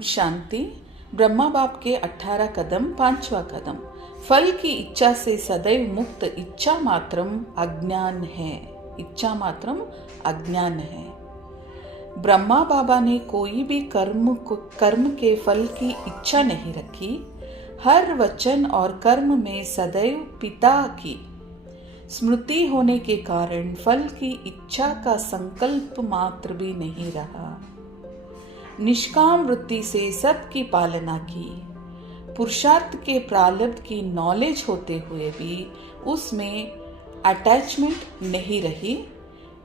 शांति। ब्रह्मा बाप के 18 कदम। 5वां कदम, फल की इच्छा से सदैव मुक्त। इच्छा मात्रम अज्ञान है। इच्छा मात्रम अज्ञान है। ब्रह्मा बाबा ने कोई भी कर्म के फल की इच्छा नहीं रखी। हर वचन और कर्म में सदैव पिता की स्मृति होने के कारण फल की इच्छा का संकल्प मात्र भी नहीं रहा। निष्काम वृत्ति से सबकी पालना की। पुरुषार्थ के प्रारब्ध की नॉलेज होते हुए भी उसमें अटैचमेंट नहीं रही।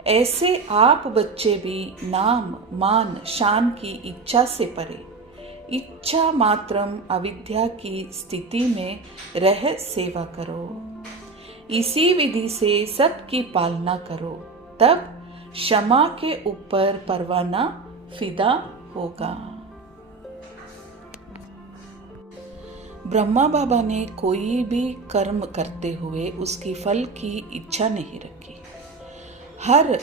ऐसे आप बच्चे भी नाम मान शान की इच्छा से परे इच्छा मात्रम अविद्या की स्थिति में रह सेवा करो। इसी विधि से सबकी पालना करो, तब क्षमा के ऊपर परवाना फिदा होगा। ब्रह्मा बाबा ने कोई भी कर्म करते हुए उसकी फल की इच्छा नहीं रखी। हर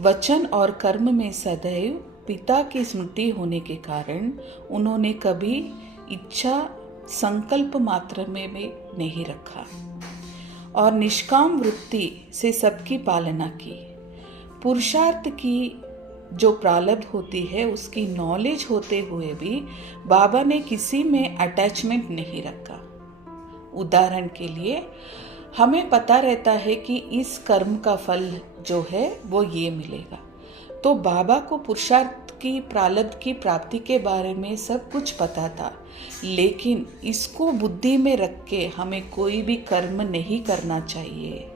वचन और कर्म में सदैव पिता की स्मृति होने के कारण उन्होंने कभी इच्छा संकल्प मात्र में भी नहीं रखा और निष्काम वृत्ति से सबकी पालना की। पुरुषार्थ की जो प्रारब्ध होती है उसकी नॉलेज होते हुए भी बाबा ने किसी में अटैचमेंट नहीं रखा। उदाहरण के लिए हमें पता रहता है कि इस कर्म का फल जो है वो ये मिलेगा, तो बाबा को पुरुषार्थ की प्रारब्ध की प्राप्ति के बारे में सब कुछ पता था, लेकिन इसको बुद्धि में रख के हमें कोई भी कर्म नहीं करना चाहिए।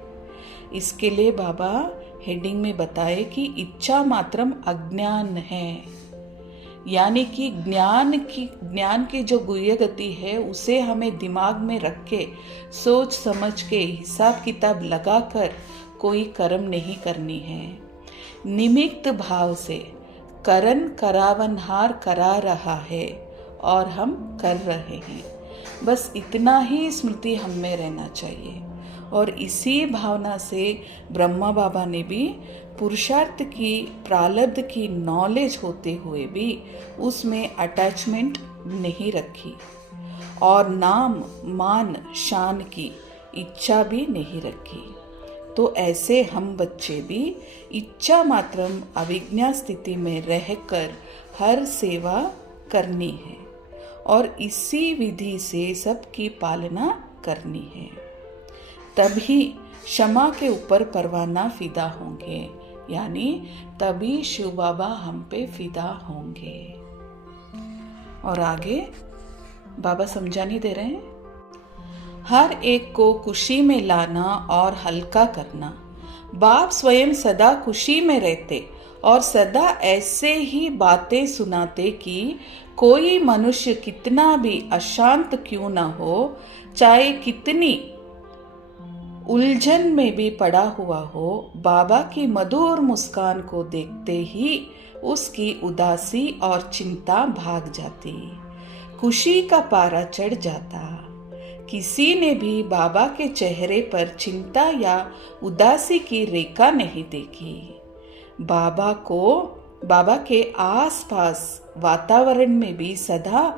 इसके लिए बाबा हेडिंग में बताए कि इच्छा मात्रम अज्ञान है, यानी कि ज्ञान की जो गुह्य गति है उसे हमें दिमाग में रख के सोच समझ के हिसाब किताब लगाकर कोई कर्म नहीं करनी है। निमित्त भाव से करन करावनहार करा रहा है और हम कर रहे हैं, बस इतना ही स्मृति हम में रहना चाहिए। और इसी भावना से ब्रह्मा बाबा ने भी पुरुषार्थ की प्रारब्ध की नॉलेज होते हुए भी उसमें अटैचमेंट नहीं रखी और नाम मान शान की इच्छा भी नहीं रखी। तो ऐसे हम बच्चे भी इच्छा मात्रम अविज्ञा स्थिति में रहकर हर सेवा करनी है और इसी विधि से सबकी पालना करनी है, तभी क्षमा के ऊपर परवाना फिदा होंगे, यानी तभी शिव बाबा हम पे फिदा होंगे। और आगे बाबा समझाने दे रहे हैं, हर एक को खुशी में लाना और हल्का करना। बाप स्वयं सदा खुशी में रहते और सदा ऐसे ही बातें सुनाते कि कोई मनुष्य कितना भी अशांत क्यों ना हो, चाहे कितनी उलझन में भी पड़ा हुआ हो, बाबा की मधुर मुस्कान को देखते ही उसकी उदासी और चिंता भाग जाती, खुशी का पारा चढ़ जाता। किसी ने भी बाबा के चेहरे पर चिंता या उदासी की रेखा नहीं देखी। बाबा के आसपास वातावरण में भी सदा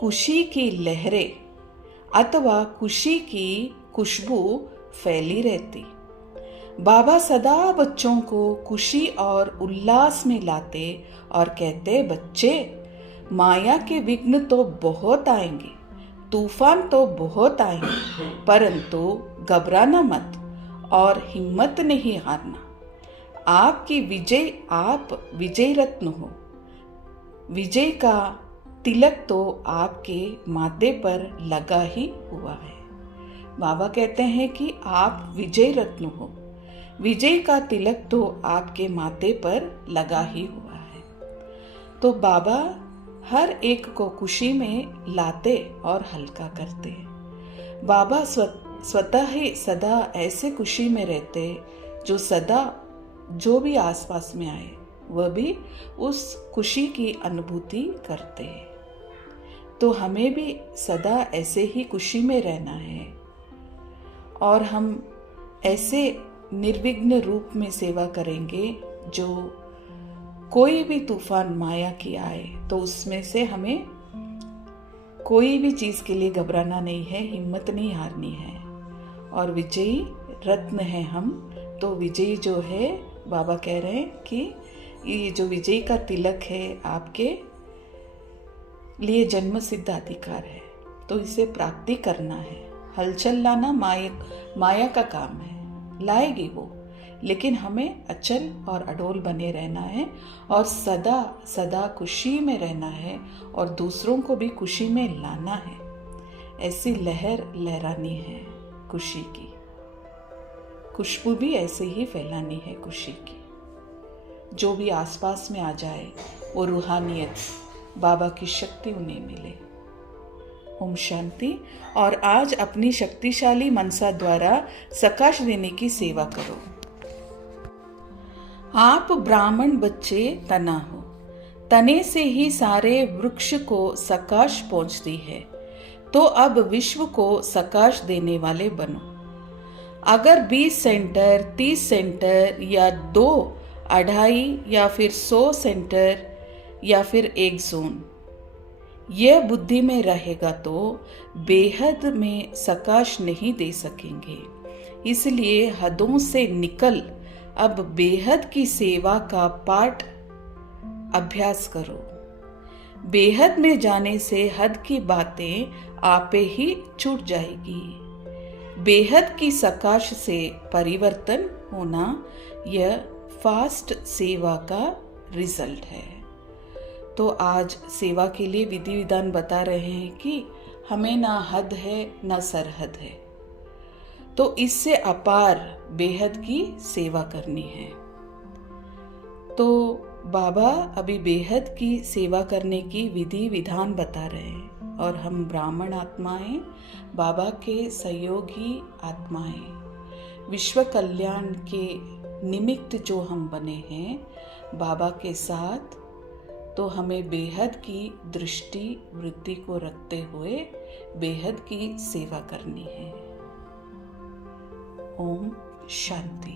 खुशी की लहरें अथवा खुशी की खुशबू फैली रहती। बाबा सदा बच्चों को खुशी और उल्लास में लाते और कहते, बच्चे माया के विघ्न तो बहुत आएंगे, तूफान तो बहुत आएंगे, परंतु घबराना मत और हिम्मत नहीं हारना। आपकी विजय, आप विजय रत्न हो। विजय का तिलक तो आपके माथे पर लगा ही हुआ है। बाबा कहते हैं कि आप विजय रत्न हो, विजय का तिलक तो आपके माथे पर लगा ही हुआ है। तो बाबा हर एक को खुशी में लाते और हल्का करते। बाबा स्वतः ही सदा ऐसे खुशी में रहते जो सदा जो भी आसपास में आए वह भी उस खुशी की अनुभूति करते। तो हमें भी सदा ऐसे ही खुशी में रहना है और हम ऐसे निर्विघ्न रूप में सेवा करेंगे जो कोई भी तूफान माया की आए तो उसमें से हमें कोई भी चीज के लिए घबराना नहीं है, हिम्मत नहीं हारनी है। और विजयी रत्न है हम, तो विजयी जो है, बाबा कह रहे हैं कि ये जो विजयी का तिलक है आपके लिए जन्म सिद्ध अधिकार है, तो इसे प्राप्ति करना है। हलचल लाना माया का काम है, लाएगी वो, लेकिन हमें अचल और अडोल बने रहना है और सदा सदा खुशी में रहना है और दूसरों को भी खुशी में लाना है। ऐसी लहर लहरानी है खुशी की, खुशबू भी ऐसे ही फैलानी है खुशी की। जो भी आसपास में आ जाए वो रूहानियत, बाबा की शक्ति उन्हें मिले। ओम शांति। और आज अपनी शक्तिशाली मनसा द्वारा सकाश देने की सेवा करो। आप ब्राह्मण बच्चे तना हो, तने से ही सारे वृक्ष को सकाश पहुंचती है, तो अब विश्व को सकाश देने वाले बनो। अगर 20 सेंटर, 30 सेंटर या 2, 2.5 या फिर 100 सेंटर या फिर 1 जोन, यह बुद्धि में रहेगा तो बेहद में सकाश नहीं दे सकेंगे। इसलिए हदों से निकल अब बेहद की सेवा का पाठ अभ्यास करो। बेहद में जाने से हद की बातें आपे ही छूट जाएगी। बेहद की सकाश से परिवर्तन होना यह फास्ट सेवा का रिजल्ट है। तो आज सेवा के लिए विधि विधान बता रहे हैं कि हमें ना हद है ना सरहद है, तो इससे अपार बेहद की सेवा करनी है। तो बाबा अभी बेहद की सेवा करने की विधि विधान बता रहे हैं और हम ब्राह्मण आत्माएं, बाबा के सहयोगी आत्माएं, विश्व कल्याण के निमित्त जो हम बने हैं बाबा के साथ, तो हमें बेहद की दृष्टि वृत्ति को रखते हुए बेहद की सेवा करनी है। ओम शांति।